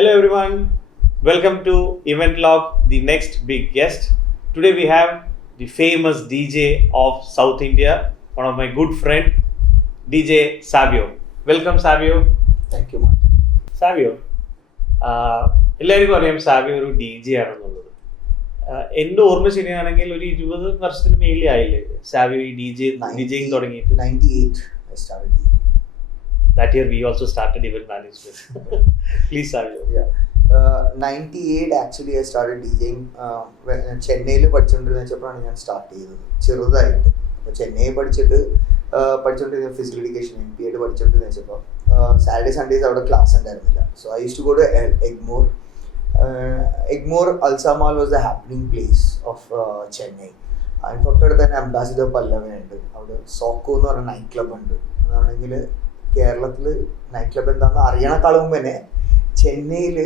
Hello everyone, welcome to Eventalog, the next big guest. Today we have the famous DJ of South India, one of my good friend, DJ Savyo. Welcome Savyo. Thank you, Martin. Savyo, എല്ലാവർക്കും അറിയാം സാവ്യോ ഒരു D J ആണെന്നുള്ളത്. എൻ്റെ ഓർമ്മ ശരിയാണെങ്കിൽ ഒരു 20 വർഷത്തിന് മേളിൽ ആയില്ലേ സാവ്യോ ഈ ഡിജെയിങ് തുടങ്ങിയിട്ട്? 98 I started DJing. That year we also started event management. Please Savyo. Yeah. 98 actually I started DJing. ചെന്നൈയിൽ പഠിച്ചുകൊണ്ടിരുന്ന വെച്ചപ്പോഴാണ് ഞാൻ സ്റ്റാർട്ട് ചെയ്തത് ചെറുതായിട്ട്. അപ്പോൾ ചെന്നൈ പഠിച്ചുകൊണ്ടിരുന്ന ഫിസിക്കൽ എഡ്യൂക്കേഷൻ MPA പഠിച്ചുകൊണ്ടിരുന്ന വെച്ചപ്പോൾ സാറ്റർഡേ സൺഡേസ് അവിടെ ക്ലാസ് ഉണ്ടായിരുന്നില്ല. So I use to go to Egmore. Egmore Alsamal was the happening place of Chennai. അതിന് തൊട്ടടുത്ത് തന്നെ അംബാസിഡർ പല്ലവനുണ്ട്. അവിടെ സോക്കോ എന്ന് പറഞ്ഞ നൈറ്റ് ക്ലബ് ഉണ്ട്. അതാണെങ്കിൽ കേരളത്തിൽ നൈറ്റ് ക്ലബ് എന്താണെന്ന് അറിയണക്കാളും മുമ്പ് തന്നെ ചെന്നൈയിൽ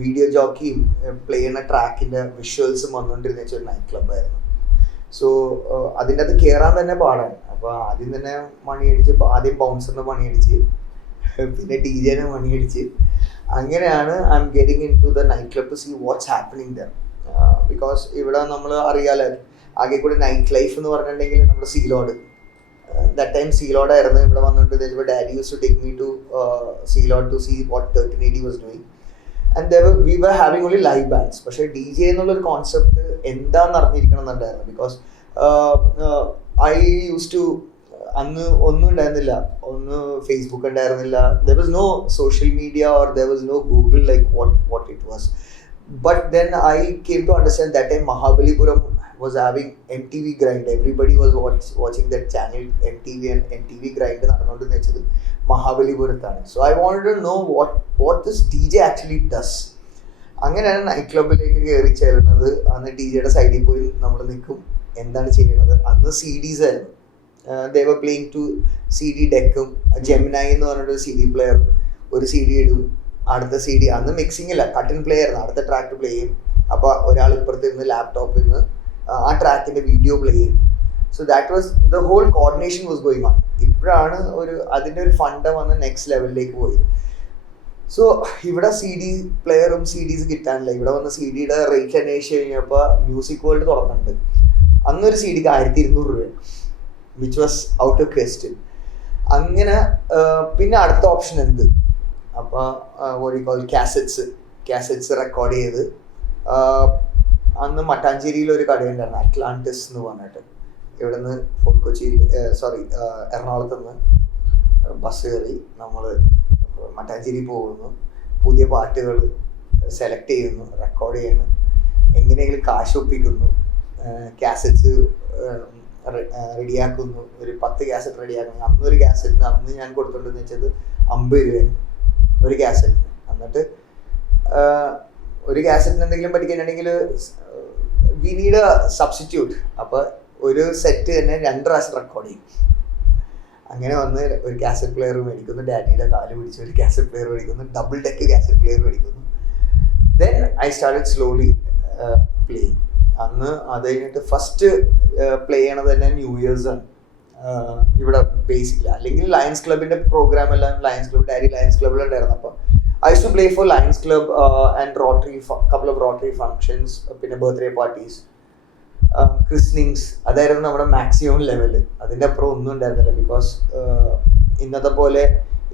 വീഡിയോ ജോക്കിയും പ്ലേ ചെയ്യുന്ന ട്രാക്കിൻ്റെ വിഷ്വൽസും വന്നുകൊണ്ടിരുന്ന ഒരു നൈറ്റ് ക്ലബ്ബായിരുന്നു. സോ അതിൻ്റെ അത് കയറാൻ തന്നെ പാടാണ്. അപ്പോൾ ആദ്യം തന്നെ മണിയടിച്ച് ആദ്യം ബൗൺസറിന് മണിയടിച്ച് പിന്നെ DJനെ മണിയടിച്ച് അങ്ങനെയാണ് I'm getting into the night club to see what's happening there. Because ഇവിടെ നമ്മൾ അറിയാലോ ആകെ കൂടി നൈറ്റ് ലൈഫ് എന്ന് പറഞ്ഞിട്ടുണ്ടെങ്കിൽ നമ്മുടെ സീലോഡ് ദാറ്റ് ടൈം സീലോഡായിരുന്നു. ഇവിടെ വന്നിട്ട് daddy use to take me to Sealord to see what 1380 was doing and we were having only live bands. പക്ഷേ DJ എന്നുള്ളൊരു കോൺസെപ്റ്റ് എന്താണെന്ന് അറിഞ്ഞിരിക്കണം എന്നുണ്ടായിരുന്നു. ബിക്കോസ് ഐ യൂസ് ടു അന്ന് ഒന്നും ഉണ്ടായിരുന്നില്ല, ഒന്ന് ഫേസ്ബുക്ക് ഉണ്ടായിരുന്നില്ല, there was no social media or there was no Google like what it was. But then I came to understand that time Mahabalipuram was having MTV grind. Everybody was watching that channel MTV, and MTV grind നടന്നുകൊണ്ടെന്ന് വെച്ചത് മഹാബലിപുരത്താണ്. So I wanted to know what this DJ actually does. അങ്ങനെയാണ് night ക്ലബിലേക്ക് കയറി ചേരുന്നത്. അന്ന് DJയുടെ സൈഡിൽ പോയി നമ്മൾ നിൽക്കും, എന്താണ് ചെയ്യുന്നത്. അന്ന് CDs ആയിരുന്നു. They were playing to CD ഡെക്കും ജെമിനായി എന്ന് പറഞ്ഞിട്ടൊരു CD പ്ലെയർ, ഒരു CD ഇടും, അടുത്ത CD അന്ന് മിക്സിംഗ് ഇല്ല, കട്ട് ആൻഡ് പ്ലേ ആയിരുന്നു. അടുത്ത ട്രാക്ക് പ്ലേ ചെയ്യും. അപ്പോൾ ഒരാൾ ഇപ്പുറത്തിരുന്ന് ലാപ്ടോപ്പിൽ നിന്ന് ആ ട്രാക്കിൻ്റെ വീഡിയോ പ്ലേ ചെയ്യും. So that was the whole coordination was going on. ഇപ്പോഴാണ് അതിൻ്റെ ഒരു ഫണ്ട് വന്ന് നെക്സ്റ്റ് ലെവലിലേക്ക് പോയത്. സോ ഇവിടെ CD പ്ലെയറും CDs കിട്ടാനില്ല. ഇവിടെ വന്ന് CDയുടെ റേറ്റ് അന്വേഷിച്ച് കഴിഞ്ഞപ്പോൾ മ്യൂസിക് വേൾഡ് തുറന്നിട്ടുണ്ട്. അന്നൊരു CDക്ക് 1200 രൂപ, which was out of question. അങ്ങനെ പിന്നെ അടുത്ത ഓപ്ഷൻ എന്ത്? അപ്പോൾ കാസറ്റ്സ് റെക്കോർഡ് ചെയ്ത് അന്ന് മട്ടാഞ്ചേരിയിലൊരു കടയുണ്ടായിരുന്നു, അറ്റ്ലാന്റിസ് എന്ന് പറഞ്ഞിട്ട്. ഇവിടെ നിന്ന് ഫോർട്ട് കൊച്ചിയിൽ എറണാകുളത്ത് നിന്ന് ബസ് കയറി നമ്മൾ മട്ടാഞ്ചേരി പോകുന്നു, പുതിയ പാട്ടുകൾ സെലക്ട് ചെയ്യുന്നു, റെക്കോർഡ് ചെയ്യുന്നു, എങ്ങനെയെങ്കിലും കാശ് ഒപ്പിക്കുന്നു, കാസറ്റ്സ് റെഡിയാക്കുന്നു. ഒരു 10 കാസറ്റ് റെഡിയാക്കുന്നു. അന്നൊരു കാസറ്റിന് അന്ന് ഞാൻ കൊടുത്തോണ്ടെന്ന് വെച്ചത് 50 രൂപയാണ് ഒരു കാസറ്റിന്. എന്നിട്ട് ഒരു കാസറ്റിന് എന്തെങ്കിലും പഠിക്കാനുണ്ടെങ്കിൽ വി നീഡ് എ സബ്സ്റ്റിറ്റ്യൂട്ട്. അപ്പോൾ ഒരു സെറ്റ് തന്നെ 2 പ്രാവശ്യം റെക്കോർഡ് ചെയ്യും. അങ്ങനെ വന്ന് ഒരു കാസറ്റ് പ്ലെയർ മേടിക്കുന്നു, ഡാഡിയുടെ കാല് പിടിച്ച് ഒരു കാസറ്റ് പ്ലെയർ മേടിക്കുന്നു, ഡബിൾ ഡെക്ക് കാസറ്റ് പ്ലെയർ മേടിക്കുന്നു. Then I started slowly playing. അന്ന് അത് കഴിഞ്ഞിട്ട് ഫസ്റ്റ് പ്ലേ ചെയ്യണത് തന്നെ ന്യൂ ഇയേഴ്സ് ആണ് ഇവിടെ ബേസിക്കലി. അല്ലെങ്കിൽ ലയൺസ് ക്ലബിൻ്റെ പ്രോഗ്രാം എല്ലാം ഡാഡി ലയൺസ് ക്ലബിലുണ്ടായിരുന്നു. അപ്പോൾ I used to play for Lions Club and Rotary, couple of Rotary functions, പിന്നെ ബർത്ത്ഡേ പാർട്ടീസ്, ക്രിസ്നിങ്സ്. അതായിരുന്നു നമ്മുടെ മാക്സിമം ലെവല്. അതിൻ്റെ അപ്പുറം ഒന്നും ഉണ്ടായിരുന്നില്ല. ബിക്കോസ് ഇന്നത്തെ പോലെ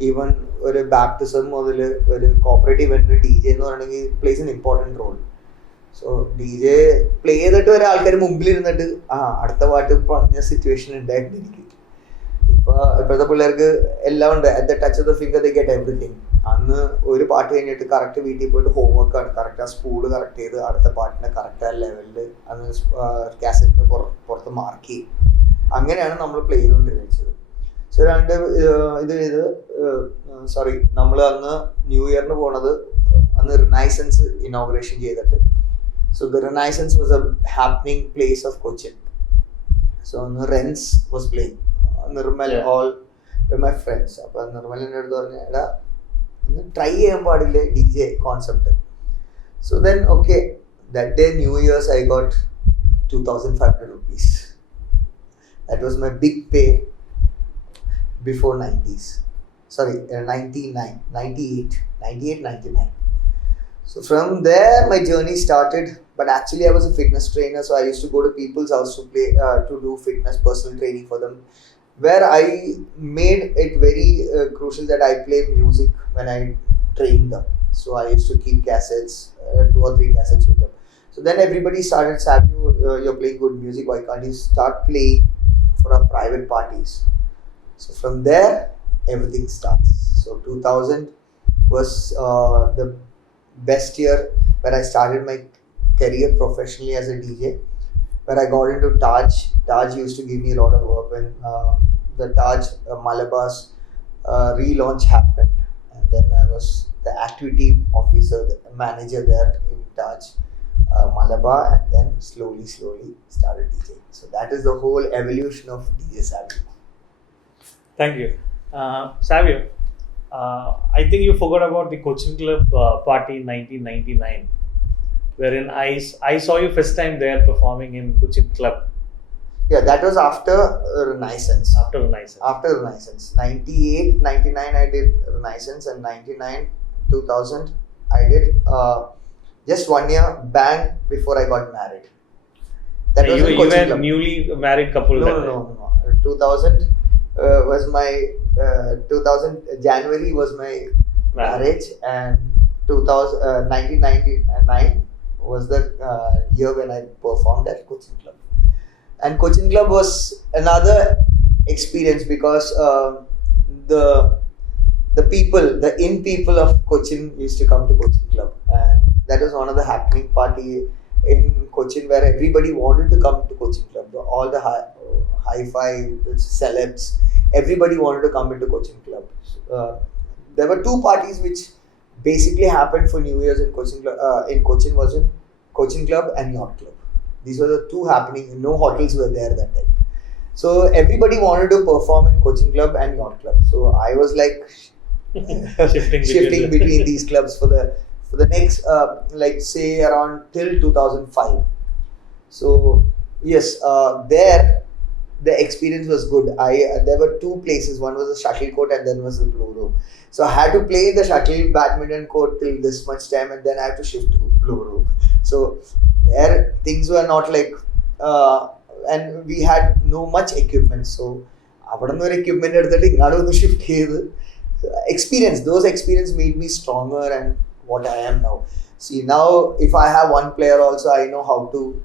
ഈവൻ ഒരു ബാപ്റ്റിസം മുതൽ ഒരു കോപ്പറേറ്റ് ഇവൻറ്റിന് DJ എന്ന് പറയണമെങ്കിൽ plays an important role. So DJ play ചെയ്തിട്ട് വരെ ആൾക്കാർ മുമ്പിലിരുന്നിട്ട് അടുത്ത പാട്ട് പറഞ്ഞ സിറ്റുവേഷൻ ഉണ്ടായിരുന്നു എനിക്ക്. ഇപ്പോഴത്തെ പിള്ളേർക്ക് എല്ലാം ഉണ്ട്, at the touch of the finger they get everything. അന്ന് ഒരു പാട്ട് കഴിഞ്ഞിട്ട് കറക്റ്റ് വീട്ടിൽ പോയിട്ട് ഹോംവർക്കാണ്, കറക്റ്റ് ആ സ്പൂള് കറക്റ്റ് ചെയ്ത് അടുത്ത പാട്ടിനെ കറക്റ്റ് ആ ലെവലിൽ അന്ന് കാസറ്റിന് പുറത്ത് മാർക്ക് ചെയ്യും. അങ്ങനെയാണ് നമ്മൾ പ്ലേ ചെയ്തുകൊണ്ടിരുന്നത്. സോ നമ്മൾ അന്ന് ന്യൂ ഇയറിന് പോണത് അന്ന് റിനൈസൻസ് ഇനോഗ്രേഷൻ ചെയ്തിട്ട്. So the Renaissance was a happening place of Cochin. So അന്ന് റെൻസ് was playing, Nirmal all my friends. അപ്പോൾ നിർമ്മലിൻ്റെ അടുത്ത് പറഞ്ഞ എടാ ഒന്ന് ട്രൈ ചെയ്യാൻ പാടില്ലേ DJ concept. So then okay, that day new years I got 2500 rupees. That was my big pay before 90s. Sorry, 99, 98, 99. So from there, my journey started. But actually, I was a fitness trainer, so I used to go to people's house to play to do fitness personal training for them. Where I made it very crucial that I play music when I train them. So I used to keep cassettes, 2 or 3 cassettes with them. So then everybody started, Savio, you're playing good music. Why can't you start playing for our private parties? So from there, everything starts. So 2000 was the best year where I started my career professionally as a DJ. Where I got into Taj. Taj used to give me a lot of work when the Taj Malabar's relaunch happened, and then I was the activity officer, the manager there in Taj Malabar, and then slowly started DJing. So that is the whole evolution of DJ Savyo. Thank you. Savio, I think you forgot about the coaching club party in 1999, wherein I saw you first time there performing in coaching club. Yeah, that was after Renaissance. After Renaissance. After Renaissance. 98, 99 I did Renaissance, and 99, 2000 I did just 1 year bang before I got married. That was in you coaching were club. newly married couple that time. No. 2000 was my 2000 January was my marriage, and 1999 was the year when I performed at coaching club. And coaching club was another experience because the people, the in people of Cochin used to come to coaching club, and that was one of the happening party in Cochin where everybody wanted to come to coaching club. All the hi-fi celebs, everybody wanted to come into coaching club. There were 2 parties which basically happened for New Year's in coaching club. In Cochin was in coaching club and yacht club. These were the 2 happening. No hotels were there that time. So everybody wanted to perform in coaching club and yacht club. So I was like shifting between these clubs for the next like say around till 2005. So yes, there the experience was good. There were 2 places. One was the shuttle court and then was the blue room. So I had to play the shuttle badminton court till this much time, and then I had to shift to blue room. So there things were not like and we had no much equipment. So our equipment shift experience. Those experience made me stronger and what I am now. See, now if I have one player also, I know how to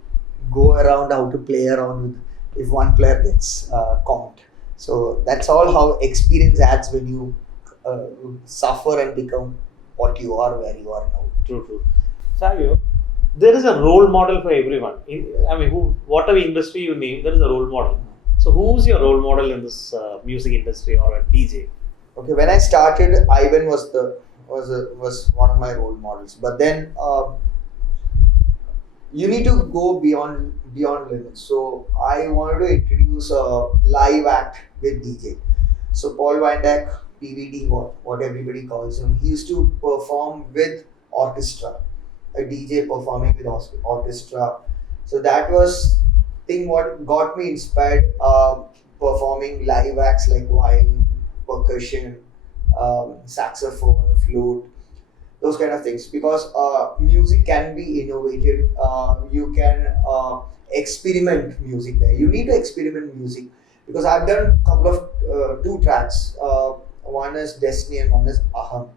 go around, how to play around with if one player gets count. So that's all how experience adds when you suffer and become what you are, where you are now. True. Savio, there is a role model for everyone. Whatever industry you name, there is a role model. So who's your role model in this music industry or a DJ? Okay, when I started, Ivan was one of my role models. But then you need to go beyond limits. So I wanted to introduce a live act with DJ. So Paul Van Dyck, PVD, what everybody calls him, he used to perform with orchestra. A DJ performing with orchestra. So that was thing what got me inspired performing live acts like violin, percussion, saxophone, flute, those kind of things. Because music can be innovated. You can experiment music there. You need to experiment music. Because I've done a couple of 2 tracks. One is Destiny and one is Aham.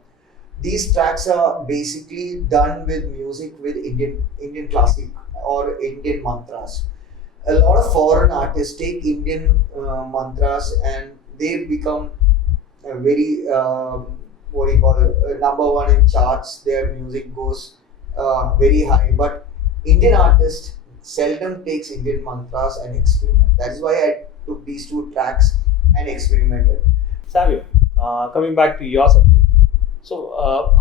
These tracks are basically done with music with Indian classic or Indian mantras. A lot of foreign artists take Indian mantras and they become a very number 1 in charts. Their music goes very high, but Indian artist seldom takes Indian mantras and experiment. That's why I took these 2 tracks and experimented. Savio, coming back to your subject. So,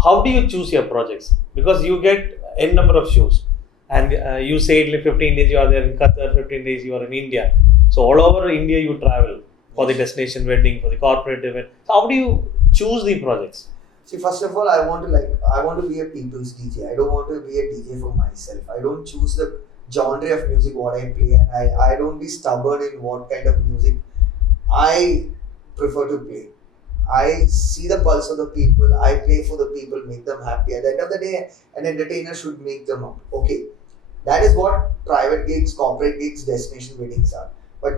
how do you choose your projects? Because you get n number of shows, and you said like 15 days you are there in Qatar, 15 days you are in India. So all over India you travel for the destination wedding, for the corporate event. So how do you choose the projects? See, first of all, I want to be a people's DJ. I don't want to be a DJ for myself. I don't choose the genre of music what I play, and I don't be stubborn in what kind of music I prefer to play. I see the pulse of the people. I play for the people, make them happy. At the end of the day, an entertainer should make them up. Okay, that is what private gigs, corporate gigs, destination weddings are. But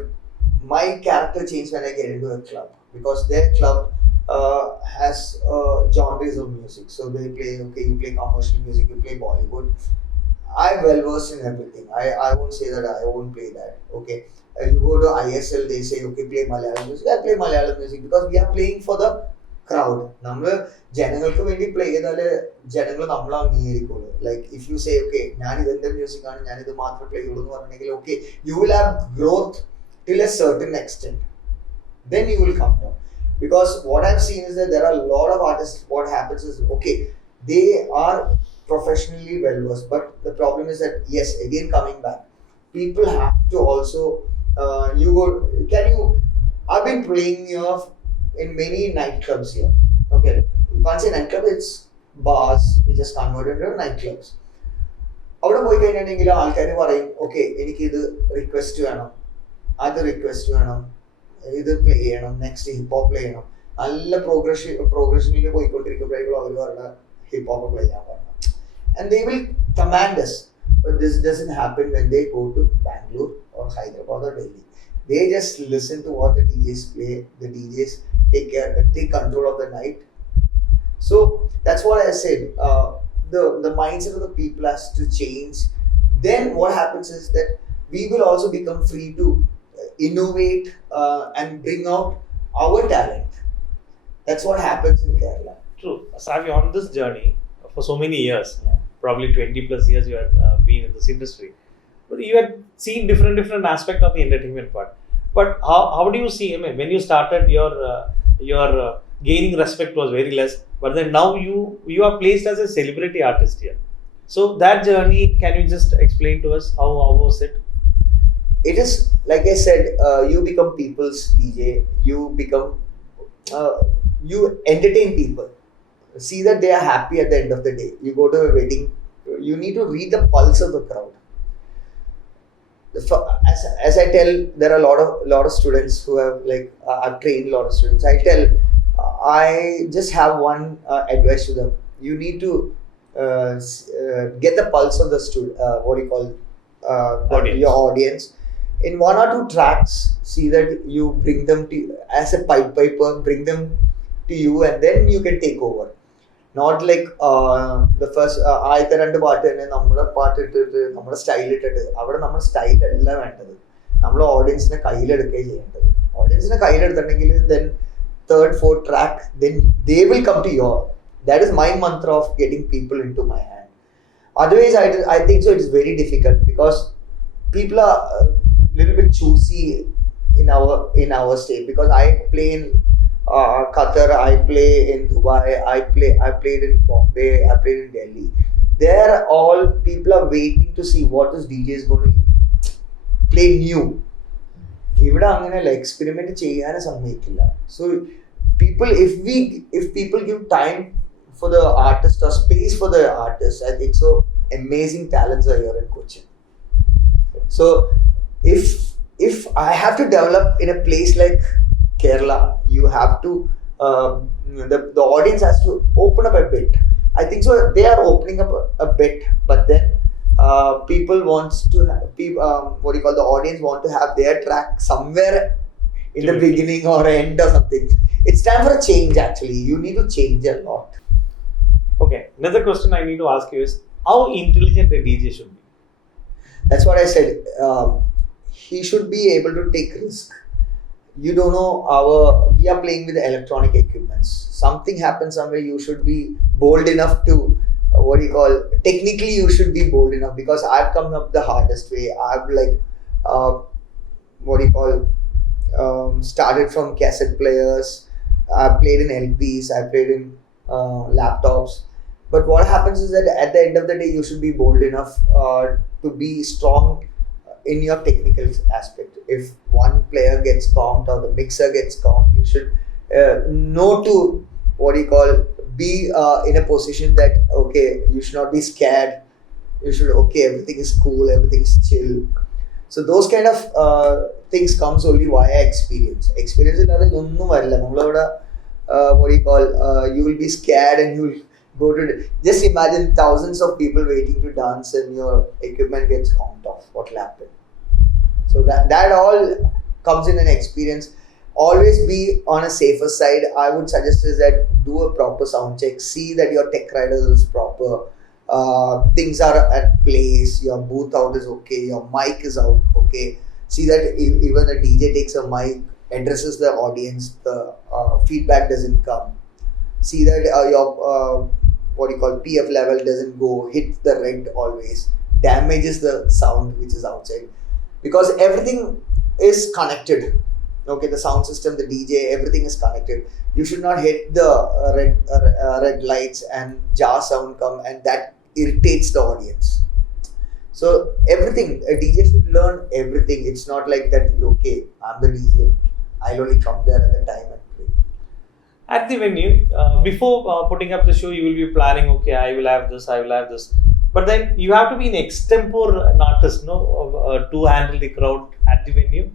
my character changed when I get into a club because their club has genres of music. So they play, okay, you play commercial music, you play Bollywood. I'm well versed in everything. I won't say that I won't play that. Okay. You go to ISL, they say, okay, play Malayalam music. I play Malayalam music because we are playing for the crowd. നമ്മൾ ജനങ്ങൾക്ക് വേണ്ടി play ചെയ്താല് ജനങ്ങൾ നമ്മളെ അംഗീകരിക്കുള്ളൂ. Like if you say okay ഞാൻ ഇതെന്റെ music ആണ് ഞാൻ ഇത് മാത്രമേ പ്ലേ ചെയ്യുള്ളൂ എന്ന് പറഞ്ഞെങ്കിൽ okay you will have growth till A certain extent. Then you will come down. Because what I've seen is that there are a lot of artists, what happens is, okay, they are professionally well versed, but the problem is that, yes, again coming back, people have to also, I've been playing here in many nightclubs here, okay, you can't say nightclub, it's bars, which is converted into nightclubs. അവിടെ പോയി കഴിഞ്ഞിട്ടുണ്ടെങ്കിൽ ആൾക്കാർ പറയും okay എനിക്കിത് request വേണം, അത് request വേണം, ഇത് പ്ലേ ചെയ്യണം, നെക്സ്റ്റ് ഹിപ്പ് ഹോപ്പ് പ്ലേ ചെയ്യണം. നല്ല പ്രോഗ്രഷനിൽ പോയിക്കൊണ്ടിരിക്കുമ്പോഴേക്കും അവർ പറഞ്ഞ ഹിപ്പ് ഹോപ്പ് പ്ലേ ചെയ്യാൻ പറഞ്ഞു. And they will command us. But this doesn't happen when they go to Bangalore or Hyderabad or Delhi. They just listen to what the DJs play. The DJs take control of the night. So that's what I said. The mindset of the people has to change. Then what happens is that we will also become free to innovate and bring out our talent. That's what happens in Kerala. True. Savio, on this journey for so many years, probably 20 plus years you had been in this industry, but you had seen different aspect of the entertainment part. But how do you see, I mean, when you started your gaining respect was very less, but then now you are placed as a celebrity artist here. So that journey, can you just explain to us how was it? It is like I said, you become people's DJ. You become you entertain people. See that they are happy at the end of the day. You go to a wedding, you need to read the pulse of the crowd. As I tell, there are a lot of students who have I've trained a lot of students. I just have one advice to them. You need to get the pulse of the your audience. In 1 or 2 tracks, see that you bring them to, as a piper, bring them to you, and then you can take over. Not like the first ആദ്യത്തെ 2 പാട്ട് തന്നെ നമ്മുടെ പാട്ട് ഇട്ടിട്ട് നമ്മുടെ style ഇട്ടിട്ട് അവിടെ നമ്മുടെ സ്റ്റൈൽ അല്ല വേണ്ടത്. നമ്മൾ ഓഡിയൻസിനെ കയ്യിലെടുക്കുകയും ചെയ്യേണ്ടത്. ഓഡിയൻസിനെ കയ്യിലെടുത്തിട്ടുണ്ടെങ്കിൽ then 3rd, 4th track, then they will come to your. That is my mantra of getting people into my hand. Otherwise, I think so. It's very difficult because people are a little bit choosy in our state. Because I play in Qatar, I play in Dubai, I played in Bombay, I played in Delhi. There, all people are waiting to see what this DJ is going to play new. ഇവിടെ അങ്ങനെയല്ല, experiment ചെയ്യാനും സമ്മതിക്കില്ല. So people, if people give time for the artist or space for the artist, I think so amazing talents are here in Cochin. So if I have to develop in a place like Kerala, you have to the audience has to open up a bit. I think so they are opening up a bit, but then people wants to the audience want to have their track somewhere in the beginning or end or something. It's time for a change. Actually, you need to change a lot. Okay, another question I need to ask you is how intelligent a DJ should be. That's what I said. He should be able to take risk. You don't know, we are playing with electronic equipments. Something happens somewhere, you should be bold enough to technically you should be bold enough, because I've come up the hardest way. I've started from cassette players. I've played in LPs, I've played in laptops. But what happens is that at the end of the day, you should be bold enough to be strong in your technical aspect. If one player gets comped or the mixer gets comped, you should know to be in a position that okay, you should not be scared. You should everything is cool, everything is chill. So those kind of things comes only via experience. Experience illade onnum varilla. Nammaloda you will be scared and you will go to. Just imagine thousands of people waiting to dance and your equipment gets conked off. What will happen? So that all comes in an experience. Always be on a safer side. I would suggest is that do a proper sound check. See that your tech rider is proper. Things are at place. Your booth out is okay. Your mic is out okay. See that even the DJ takes a mic, addresses the audience. The feedback doesn't come. See that your PF level doesn't go hit the red always. Damages the sound which is outside, because everything is connected. Okay, the sound system, the DJ, everything is connected. You should not hit the red lights and jar sound come, and that irritates the audience. So everything, a DJ should learn everything. It's not like that, okay, I'm the DJ, I'll only come there at the time and play. At the venue, before putting up the show, you will be planning, okay, I will have this, I will have this. But then you have to be an extempore artist, no, to handle the crowd at the venue.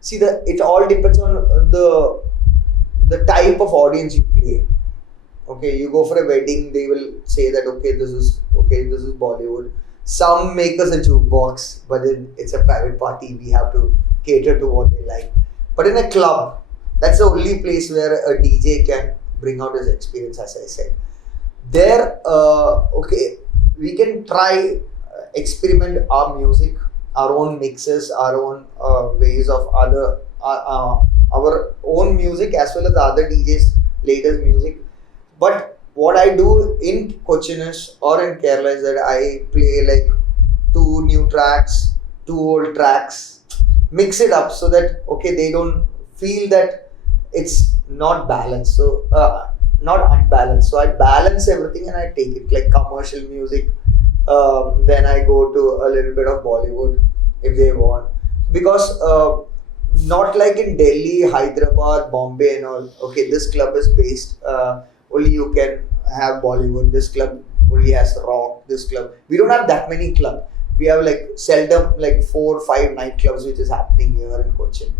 See, it all depends on the type of audience you play. Okay, you go for a wedding, they will say that this is Bollywood. Some make us a jukebox, but then it's a private party. We have to cater to what they like. But in a club, that's the only place where a DJ can bring out his experience, as I said. There, we can try experiment our music, our own mixes, our own ways of our own music as well as the other DJs' latest music. But what I do in Cochinus or in Kerala is that I play like 2 new tracks, 2 old tracks, mix it up so that they don't feel that it's not balanced. So not unbalanced. So I balance everything and I take it like commercial music. Then I go to a little bit of Bollywood if they want, because not like in Delhi, Hyderabad, Bombay and all. Okay, this club is based only you can have Bollywood. This club only has rock. This club, we don't have that many clubs. We have like seldom like 4 or 5 nightclubs which is happening here in Cochin.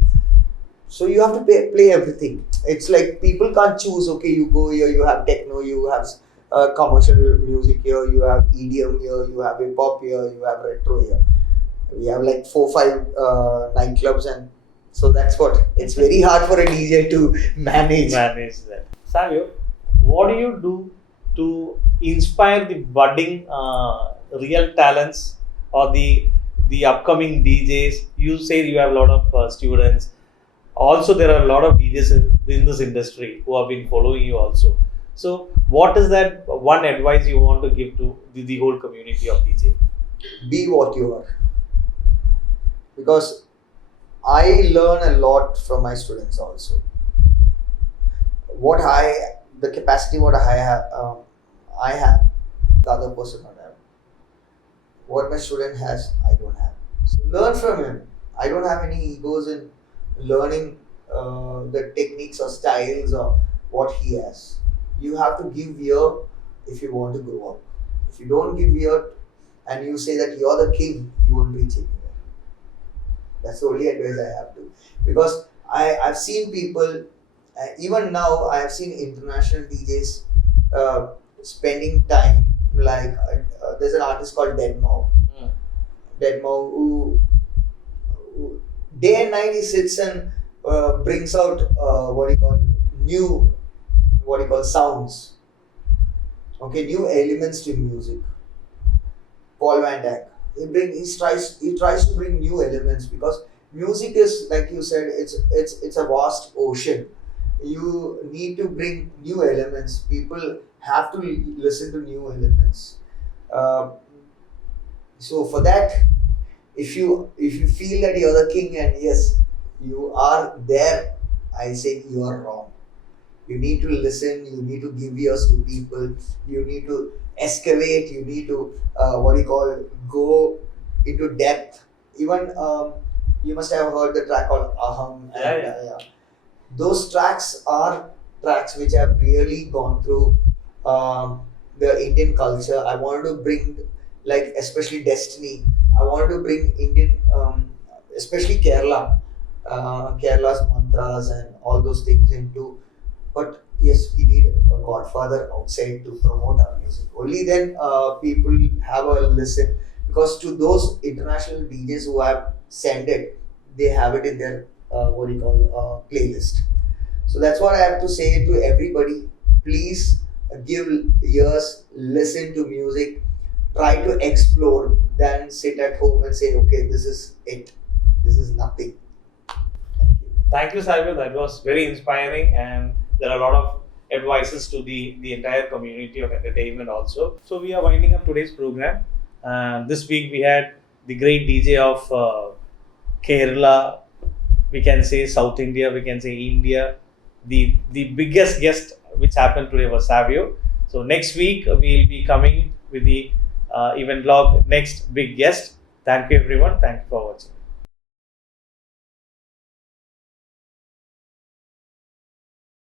So you have to play everything. It's like people can't choose. Okay, you go here, you have techno, you have commercial music here, you have EDM here, you have hip hop here, you have retro here. We have like 4 or 5 nightclubs, and so that's what. It's very hard for a DJ to manage. Manage that. Savyo, what do you do to inspire the budding real talents or the upcoming DJs? You say you have a lot of students. Also, there are a lot of DJs in this industry who have been following you also. So, what is that one advice you want to give to the whole community of DJ? Be what you are. Because I learn a lot from my students also. The capacity what I have, the other person don't have. What my student has, I don't have. So learn from him. I don't have any egos in learning the techniques or styles or what he has. You have to give ear if you want to grow up. If you don't give ear and you say that you're the king, you won't reach anywhere. That's the only advice I have to. Because I've seen people, even now I have seen international DJs spending time like there's an artist called Deadmau. Deadmau who day and night he sits and brings out new sounds. Okay, new elements to music. Paul Van Dyke. He tries to bring new elements, because music is, like you said, it's a vast ocean. You need to bring new elements. People have to listen to new elements. So for that, if you feel that you're the king and yes, you are there, I say you are wrong. You need to listen, you need to give ears to people, you need to excavate, you need to go into depth. Even you must have heard the track called Aham. Those tracks are tracks which have really gone through the Indian culture. I wanted to bring, like especially Destiny, I wanted to bring Indian, especially Kerala's mantras and all those things into. But yes, we need a godfather outside to promote our music. Only then people have a listen, because to those international DJs who have sent it, they have it in their what do you call playlist. So that's what I have to say to everybody. Please give ears, listen to music, try to explore, than sit at home and say, okay, this is it. This is nothing. Thank you. Thank you, Savyo. That was very inspiring, and there are a lot of advices to the entire community of entertainment also. So we are winding up today's program. This week we had the great DJ of Kerala, we can say South India, we can say India. The biggest guest which happened today was Savio. So next week we'll be coming with the Eventalog next big guest. Thank you everyone. Thank you for watching.